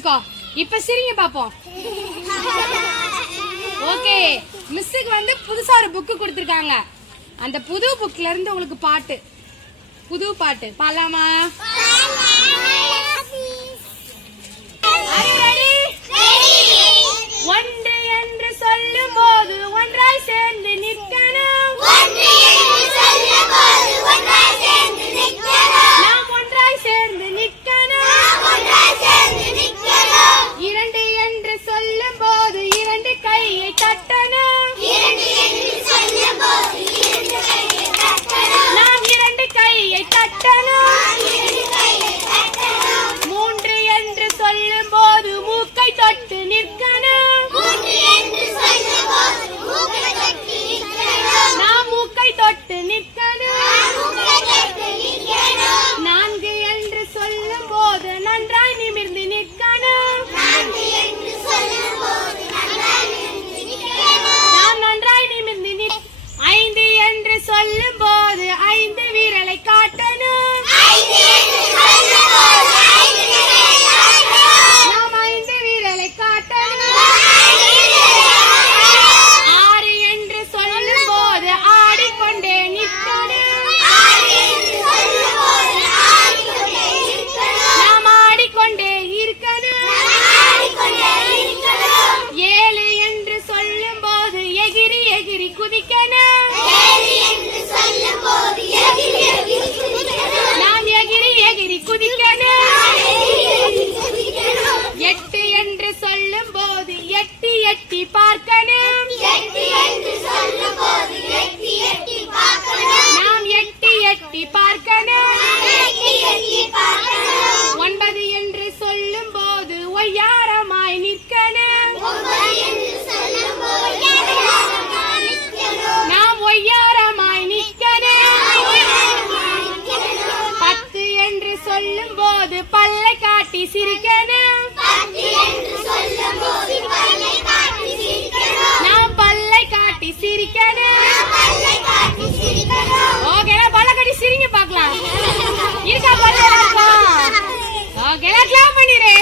வச்சுக்கோ. இப்ப சிரிங்க பாப்போம். ஓகே, மிஸ்ஸுக்கு வந்து புதுசா ஒரு புக்கு கொடுத்திருக்காங்க. அந்த புது புக்ல இருந்து உங்களுக்கு பாட்டு, புது பாட்டு பாடலாமா? ஒன்று என்று சொல்லும் போது ஒன்றாய் சேர்ந்து நிற்கணும். நாம் ஒன்றாய் சேர்ந்து நிற்கணும். இரண்டு என்று சொல்லும் போது இரண்டு கையை தட்டணும். நாம் இரண்டு கையை தட்டணும். மூன்று என்று சொல்லும் போது மூக்கை தொட்டு நிற்கணும். நாம் மூக்கை தொட்டு நிற்கணும். நான்கு என்று சொல்லும் போது நன்றாய் நிமிர்ந்து நிற்கணும். நாம் நன்றாய் நிமிர்ந்து நிற்க. ஐந்து என்று சொல்லும் போது ஐந்து விரலை காட்டணும். நாம் ஐந்து விரலை காட்டணும். ஆறு என்று சொல்லும் போது ஆடிக்கொண்டே நிற்கணும். நாம் ஆடிக்கொண்டே இருக்கணும். ஏழு என்று சொல்லும் போது எகிரி எகிரி குதிக்கணும். நாம் எகிரி எகிரி குதிக்கணும். எட்டு என்று சொல்லும் போது எட்டி எட்டி பார்க்கணும். நாம் எட்டி எட்டி பார்க்கணும். ஒன்பது என்று சொல்லும் போது ஒய்யாரமாய் நிற்கணும். நாம் ஒய்யாரமாய் நிற்கணும். பத்து என்று சொல்லும் போது பல்லை காட்டி சிரிக்கணும். நாம் பல்லை காட்டி சிரிக்கணும். ஓகே, பல்லை காட்டி சிரிங்க பாக்கலாம். இருக்கா பல்ல? ஓகே, கிளாப் பண்ணிரு.